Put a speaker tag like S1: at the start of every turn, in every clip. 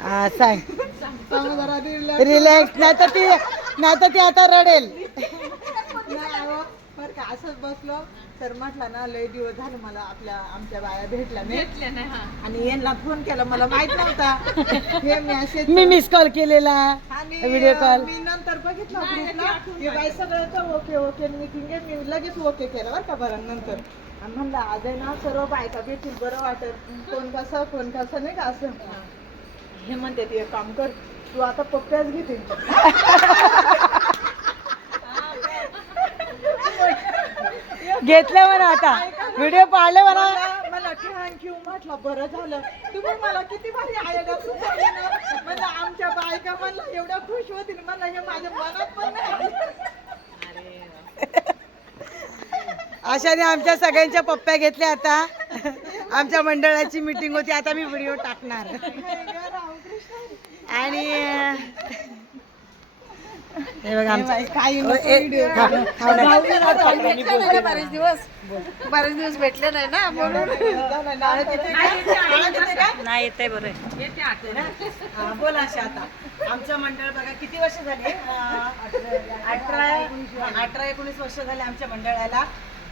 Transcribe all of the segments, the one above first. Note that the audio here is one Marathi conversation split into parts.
S1: हा सांग रिलॅक्स नाही तर ती नाही तर ती आता रडेल.
S2: बर असंच बसलो. तर म्हटलं ना लय दिवस झालं मला आपल्या आमच्या बाया भेटल्या नाही. आणि यांना फोन केला मला माहीत नव्हता. हे मेसेज
S1: मी मिस कॉल केलेला.
S2: आणि
S1: व्हिडिओ कॉल
S2: मी नंतर बघितलं ग्रुपला हे बाई सगळ्याचं ओके ओके मीटिंग आहे. मी लगेच ओके केलं बरं का बरं नंतर. आणि म्हणलं आज आहे ना सर्व बायका भेटतील बरं वाटत कोण कसं कोण कसं नाही का असं. हे. म्हणते ते एक काम कर तू आता पप्प्याच घेतील
S1: घेतलं म्हणा आता. व्हिडिओ पाडले म्हणा.
S2: मला म्हटलं बरं झालं. तुम्ही मला किती भारी आयडिया सुचवली ना मला आमच्या बायका मला एवढ्या खुश होतील मला हे माझ्या मनात पण नाही आलं.
S1: अशाने आमच्या सगळ्यांच्या पप्प्या घेतल्या आता. आमच्या मंडळाची मीटिंग होती. आता मी व्हिडिओ टाकणार. आणि हे बघा.
S3: बरेच दिवस. बरेच दिवस भेटले नाही ना म्हणून.
S1: नाही येते बरं. बोला आता. आमचं मंडळ बघा किती वर्ष झाली? अठरा अठरा एकोणीस वर्ष झाले आमच्या मंडळाला.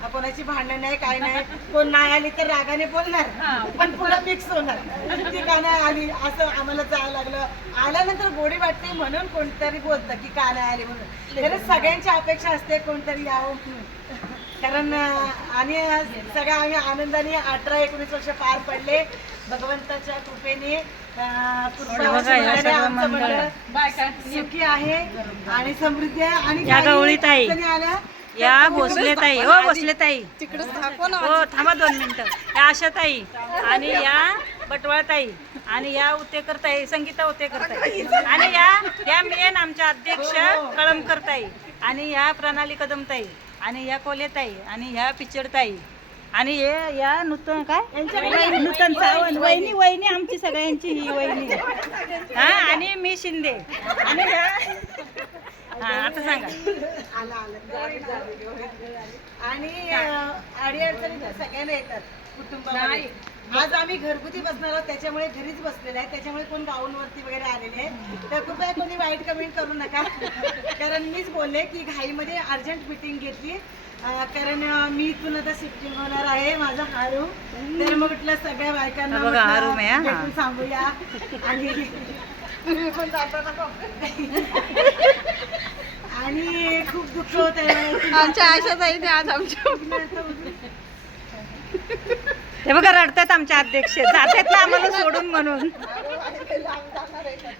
S1: कोणाची भांडण नाही काय नाही. कोण नाही आली तर रागाने बोलणार. पण पुन्हा मिक्स होणार. ती का नाही आली असं आम्हाला जायला लागलं. आल्यानंतर गोडी वाटते म्हणून कोणतरी बोलतं की का नाही आली म्हणून. सगळ्यांची अपेक्षा असते कोणतरी यावं कारण आणि सगळ्या आम्ही आनंदाने अठरा एकोणीस वर्ष पार पडले. भगवंताच्या कृपेने आमचं सुखी आहे आणि समृद्धी आहे. आणि आल्या
S4: या भोसले ताई हो भोसले ताई हो थांबा दोन मिनिटं. या आशा ताई आणि या बटवाळ ताई आणि या उतेकर ताई संगीता उतेकर ताई आणि या या मेन आमच्या अध्यक्ष कळमकर ताई आणि या प्रणाली कदम ताई आणि या कोले ताई आणि ह्या पिक्चर ताई आणि हे या नूतन काय? नूतन सावंत वहिनी वहिनी. आमची सगळ्यांची ही वहिनी. हा आणि मी शिंदे. आणि ह्या हा आता सांगा.
S1: आणि अडी अडचणी तर सगळ्यांना येतात कुटुंबामध्ये. आज आम्ही घरगुती बसणार आहोत त्याच्यामुळे घरीच बसलेले आहे त्याच्यामुळे कोण गाऊनवरती वगैरे आलेले आहे तर कृपया कोणी वाईट कमेंट करू नका. कारण मीच बोलले की घाईमध्ये अर्जंट मिटिंग घेतली. कारण मी इथून आता शिफ्टिंग होणार आहे माझा हा रूम तर मग म्हटलं सगळ्या बायकांना. भेटून सांगूया आणि पण आणि खूप दुःख होत आहे
S3: आमच्या आशा ताईने आज आमच्या
S4: हे बघा रडतात आमचे अध्यक्ष. जातात ना आम्हाला सोडून म्हणून.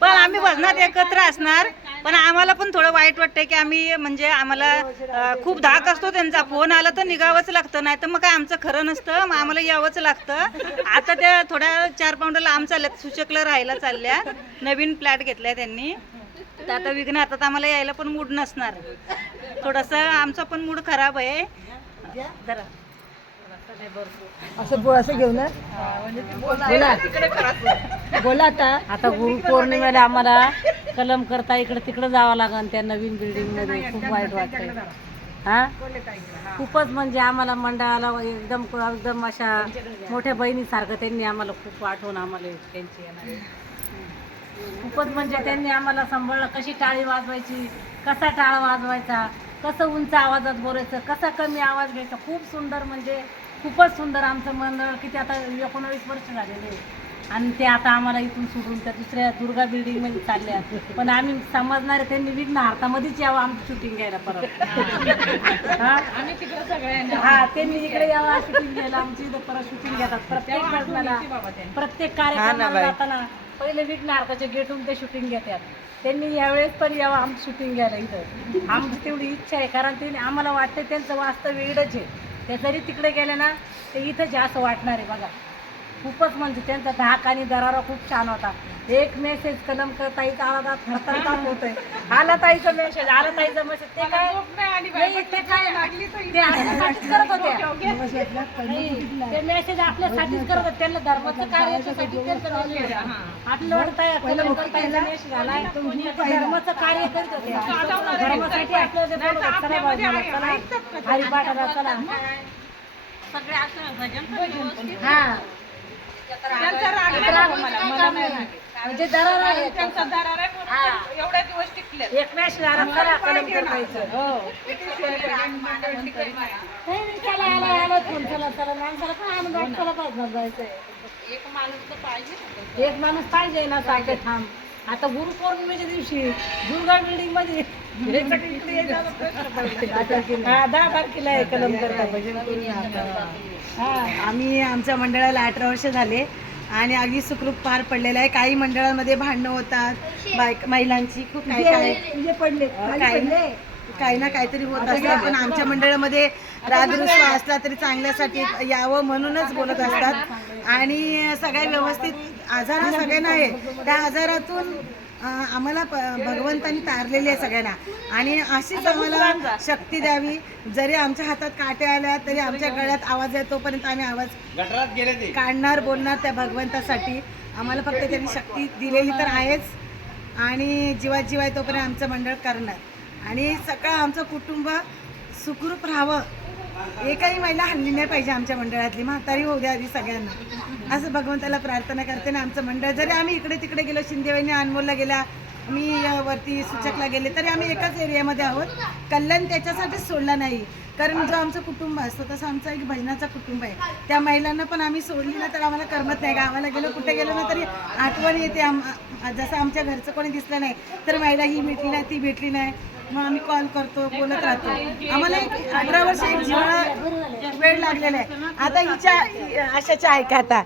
S4: पण आम्ही वजनात एकत्र असणार पण आम्हाला पण थोडं वाईट वाटतंय की आम्ही म्हणजे आम्हाला खूप धाक असतो त्यांचा. फोन आला तर निघावंच लागतं नाही तर मग काय आमचं खरं नसतं. मग आम्हाला यावंच लागतं. आता त्या थोड्या चार पाऊंड लांब चालल्यात सुचकलं राहायला चालल्या. नवीन फ्लॅट घेतलाय त्यांनी. तर आता विघ्न आता आम्हाला यायला पण मूड नसणार. थोडंसं आमचा पण मूड खराब आहे. जरा.
S1: असं बो असं घेऊ ना बोला. बोला आता.
S5: आता गुरुपौर्णिमेला आम्हाला कलम करता इकडे तिकडे जावं लागेल त्या नवीन बिल्डिंगमध्ये. खूप वाईट वाटतंय. हा? खूपच म्हणजे आम्हाला मंडळाला एकदम एकदम अशा मोठ्या बहिणीसारखं त्यांनी आम्हाला खूप आठवण आम्हाला त्यांची येणार. खूपच म्हणजे त्यांनी आम्हाला सांभाळलं कशी टाळी वाजवायची कसा टाळ वाजवायचा कसं उंच आवाजात बोलायचं कसा कमी आवाज घ्यायचा खूप सुंदर म्हणजे खूपच सुंदर आमचं मंडळ किती आता एकोणावीस वर्ष झालेले आहे. आणि ते आता आम्हाला इथून सोडून त्या दुसऱ्या दुर्गा बिल्डिंगमध्ये चालल्या पण आम्ही समजणारे त्यांनी विघ्न हातामध्येच यावं आमचं शूटिंग घ्यायला परत. हा? हा त्यांनी इकडे यावं शूटिंग घ्यायला. आमची इथं परत शूटिंग घेतात. प्रत्येक प्रत्येक कार्यक्रमाला जाताना पहिले विघ्न हारकाच्या गेटून ते शूटिंग घेतात. त्यांनी यावेळेस पण यावं आमचं शूटिंग घ्यायला इथं. आमची तेवढी इच्छा आहे कारण ते आम्हाला वाटतं त्यांचं वास्तव वेगळंच आहे. ते जरी तिकडे गेले ना ते इथं जे असं वाटणार आहे बघा. खूपच म्हणजे त्यांचा धाक आणि दरारा खूप छान होता. एक मेसेज कलम ताईचा आला थरथर काम होतोय. आला ताईचा मेसेज आला ताईचा मेसेज ते काय? नाही, ते काय? ते आपल्यासाठीच करत होत्या. नाही, ते मेसेज आपल्यासाठीच करत होते. त्यांना धर्माचं कार्याच्यासाठी त्यांचं message आहे. आपलं वाटतंय कलम मेसेज आलाय धर्माचं कार्य करीत होते. धर्मासाठी बोलत होते, चला बाजूला, चला. हरिपाठाला चला. हा. म्हणजे दरारा आहे हा. एक मॅच झाला चला कलम करायचं नाही, नाही, चला आला आला फोन चला चला माणसाला पण आनंद वाटतो, चला पाच जायचंय एक माणूस पाहिजे ना. सारखे थांब. आता गुरुपौर्णिमेच्या दिवशी दुर्गा बिल्डिंगमध्ये हा, दहा तारखेला आहे कलम करता भजन करून आता. हा
S1: आम्ही आमच्या मंडळाला अठरा वर्ष झाले आणि अगदी सुखरूप पार पडलेलं आहे. काही मंडळामध्ये भांडणं होतात बायक महिलांची खूप काही काही
S5: तुझे पडले
S1: काही ना काहीतरी होत असतं. पण आमच्या मंडळामध्ये रागरुस्वा असला तरी चांगल्यासाठी यावं म्हणूनच बोलत असतात. आणि सगळ्या व्यवस्थित आजार हा सगळ्यांना आहे त्या आजारातून आम्हाला प- भगवंतानी तारलेली आहे सगळ्यांना. आणि अशीच आम्हाला शक्ती द्यावी. जरी आमच्या हातात काटे आल्या तरी आमच्या गळ्यात आवाज आहे तोपर्यंत आम्ही आवाज काढणार बोलणार त्या भगवंतासाठी. आम्हाला फक्त त्यांनी शक्ती दिलेली तर आहेच. आणि जीवात जीव आहे तोपर्यंत आमचं मंडळ करणार. आणि सगळं आमचं कुटुंब सुखरूप राहावं. एकही महिला हल्ली नाही पाहिजे आमच्या मंडळातली. म्हातारी होऊ द्या आधी सगळ्यांना. असं भगवंताला प्रार्थना करते ना आमचं मंडळ. जरी आम्ही इकडे तिकडे गेलो शिंदेवाईने अनमोलला गेला मी वरती सूचकला गेले तरी आम्ही एकाच एरियामध्ये आहोत. कल्याण त्याच्यासाठीच सोडला नाही. कारण जो आमचं कुटुंब असतं तसं आमचं एक भजनाचा कुटुंब आहे. त्या महिलांना पण आम्ही सोडली ना तर आम्हाला करमत नाही. गावाला गेलो कुठे गेलो ना तरी आठवण येते आम जसं आमच्या घरचं कोणी दिसलं नाही तर महिला ही भेटली नाही ती भेटली नाही. मग आम्ही कॉल करतो बोलत राहतो. आम्हाला एक अठरा वर्ष एक जीवना वेळ लागलेला आहे. आता हिच्या आशाच्या ऐका आता?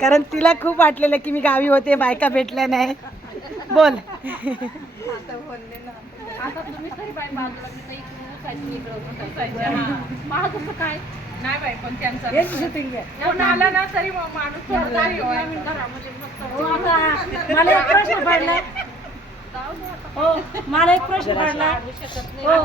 S1: कारण तिला खूप वाटलेलं की मी गावी होते बायका भेटल्या नाही. बोल.
S5: हेच shooting आहे. हो, आता मला एक प्रश्न पडलाय. हो मला एक प्रश्न पडलाय हो.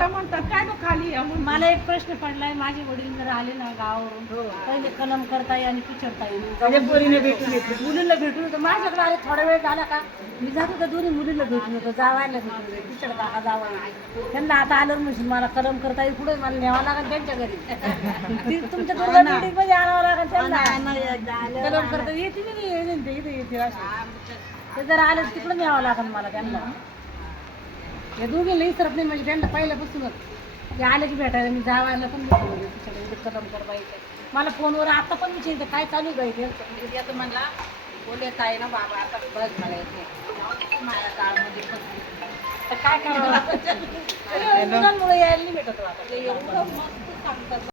S5: मला एक प्रश्न पडलाय माझे वडील जर आले ना गावावरून पहिले कलम करता येईल आणि पिचडता येईल
S1: पोरीने भेटून येते
S5: मुलीला भेटून होतं माझ्याकडे आले थोडा वेळ झाला का? मी जात होते दोन्ही मुलीला भेटून होतो. जावायला भेटून होते. काका जावायला. त्यांना आता आलं म्हणशील मला कलम करता येईल पुढे मला न्यावं लागेल त्यांच्या घरी. ती तुमच्या दुर्गा बिल्डिंगमध्ये आणावं लागेल त्यांना. कलम करता येते येते येते अशी. ते जर आले तिकडे न्यावं लागेल मला त्यांना. या दोघीला इसरत नाही म्हणजे त्यांना पहिल्यापासूनच. ते आले की भेटायला मी जावायला पण तिच्याकडे कलम करता यायचं मला फोनवर आता पण विचारते काय चालू आहे बाई त्यांचं
S3: म्हणला बोलले ताई ना बाबा आता बघ मला येते. माझ्या काळमध्ये
S5: तर काय करावं? मुलांमुळे यायला नाही भेटत हो आता. ते एवढं मस्त सांगतात.